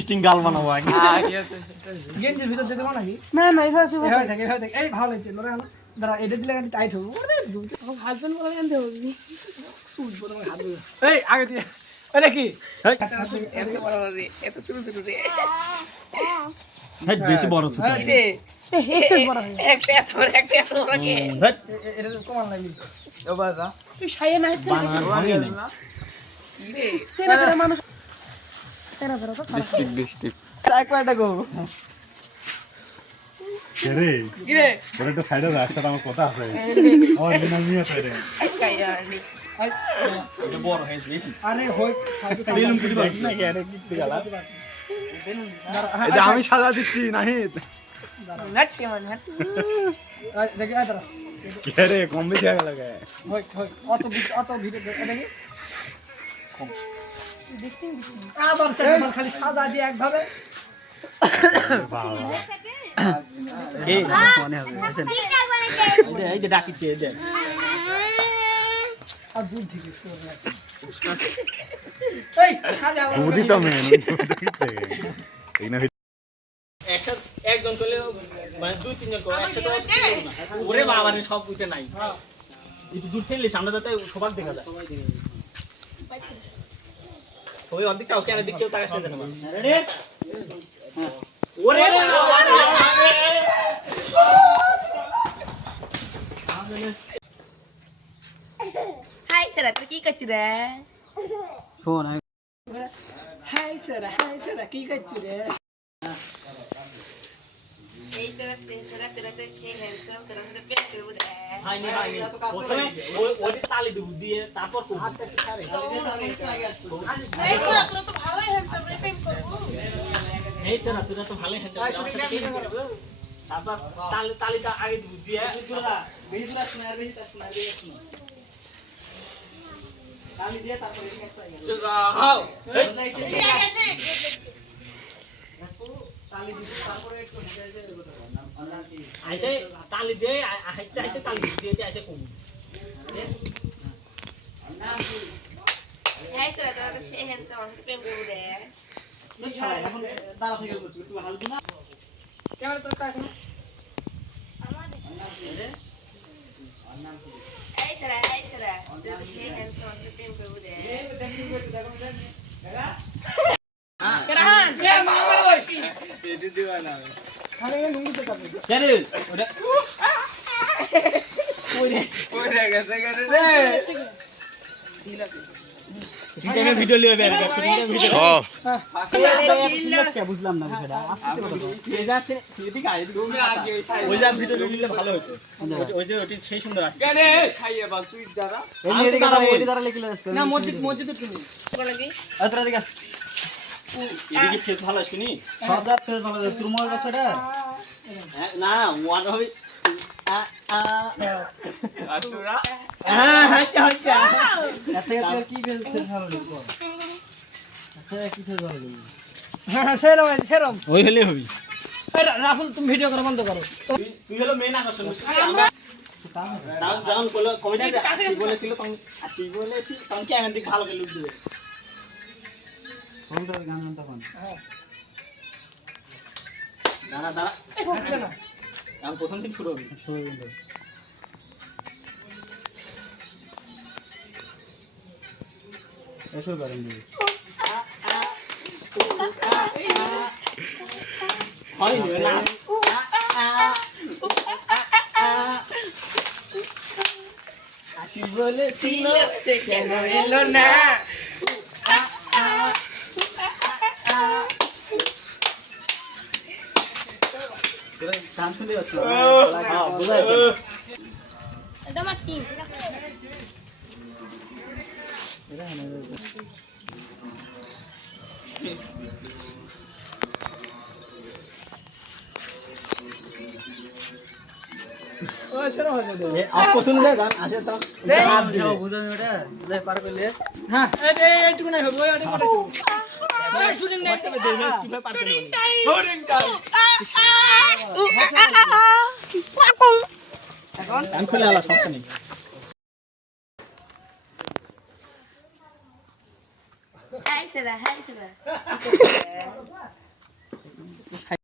ডিস্টিং গাল বানাবো আগে গেঞ্জির ভিতর দিতে পারো নাকি না না এইভাবে এইভাবে থাকে এই ভালো হয়েছে ধরে আনো দাঁড়া এটা দিলে কিন্তু টাইট হবে ওরে হাজবেন্ড বলে আনতে হবে সুদ বড় হাত ধরে এই আগে দিয়ে এটা কি এত বড় রে এত ছোট ছোট রে হেড বেশি বড় ছোট রে এক্সেস বড় হয় একটা এত বড় কে হেড এটা তো কমান লাগবে ও বাজা তুই সাইয়ে না হচ্ছে ভাঙি নাই কি রে সেনা ধরে মানুষ সেনা ধরে তো খারাপ ডিস্টিক এক পাটা গো রে কি রে ওটা একটা সাইডে রাখতে আমার কথা আছে আমার বিনা মিয়া রে এটা বড় হয়ে বেশি আরে হই বেলুন কুড়ি বাকি না কি আরে কি গালা এটা আমি সাজা দিচ্ছি নাহিদ নাট কেমন হাট দেখি আ দাঁড়া কে রে কম বেশি হয়ে গেল কে হই অত ভিডিও এটা কি ডিস্টিং আবার সেকেন্ড খালি সাদা দিয়ে একভাবে কে মনে হবে বুঝছেন এই যে ডাকিছে এই দেখ আর দুধ থেকে শুরু হচ্ছে এই খালি আবার দুধই তো মেন দেখতে এই না একসাথে একজন করলে মানে দুই তিনজন করে একসাথে ওরে বাবা রে সব উঠে নাই একটু দূর থেকে সামনে যাতে সবার দেখা যায় ওই অর্ধেকটা ওকে আর দিকেও তাকাস না জানো রেডি ওরে হাই সেরা তুই কি করছিস রে ফোন হাই সেরা কি করছিস রে এই তোরা সেরা তোরা তো সেই হ্যান্ডসাম তোরা তো পেট করব রে হাইনি হাইনি প্রথমে ওই তালি দেব দিয়ে তারপর করব এই সেরা তোরা তো ভালোই হ্যান্ডসাম রে প্রেম করব এই সেরা তোরা তো ভালোই হ্যান্ডেল তারপর তালিটা আগে দেব দিয়ে দুলা বেশি দুলা শোনা আর বেশি শোনা বেশি শোনা তালি দিয়ে তারপর এই একটা হাও এই ঠিক আছে তালি দিয়ে তারপরে একটু আইসে তালি দিয়ে হাইতে হাইতে তালি দিয়ে আইসে কম হাই সেরা তোরা তো সেই হ্যান্ডসাম প্রেম করব রে এখন দাঁড়া থেকে বলছি তুই হালকা না কেমন তোর কাছে এই সেরা তোরা তো সেই হ্যান্ডসাম প্রেম করব রে কেরা হ্যাঁ কে মামা ওই এটি দিবা না খালি লুঙ্গি তো করবে কেন ওটা ওরে গেছে রে শুটিংটা ভিডিও লিয়ে বের কর শুটিংটা ভিডিও সব বুঝলাম না বিষয়টা আস্তে কথা এই যাচ্ছে এদিকে আয় এদিকে ওই যা ভিডিও নিলে ভালো হতো ওই যে ওটি সেই সুন্দর আসছে কেন ছাইয়ে বল তুই দাঁড়া এদিকে দাঁড়া লিখলে না মসজিদে তুমি বলে কি তোরা দিকে এদিকে ফেস ভালো শুনি সব দাঁত ফেস ভালো তোর মোবাইল কাছেটা না ওয়ান হবে আতুরা হ্যাঁ হাইটা হাইটা এত কি ফেস ভালো লাগবে আচ্ছা কি ফেস ভালো লাগবে হ্যাঁ সেরম ওই হলে হবি এই রাহুল তুমি ভিডিও করা বন্ধ করো তুই হলো মেন আকর্ষণ আমরা যখন কমেডি বলেছিল তখন আসি বলেছি তখন কি আমার দিক ভালো করে লুক দিবে কোন তোর গান তখন দাঁড়া দাঁড়া আসলে না আমি প্রথম দিন শুরু হবে শুরু কিন্তু এসো করেন দিদি হয় না আসি বলেছিল কেন এলো না গান শুনতে পাচ্ছ বোঝা যাচ্ছে এটা আমার টিম ও সেরম হয়ে যাবে आपको सुन ले गान आजे तो বুঝামি ওটা লে পার করলে হ্যাঁ এইটুকু নাই হবে ওই ওটা করেছি ওই শুনিং দেখতে কিভাবে পার করে হোরিং টাইম গান খুলে আলা সমস্যা নেই হাই সেরা খাই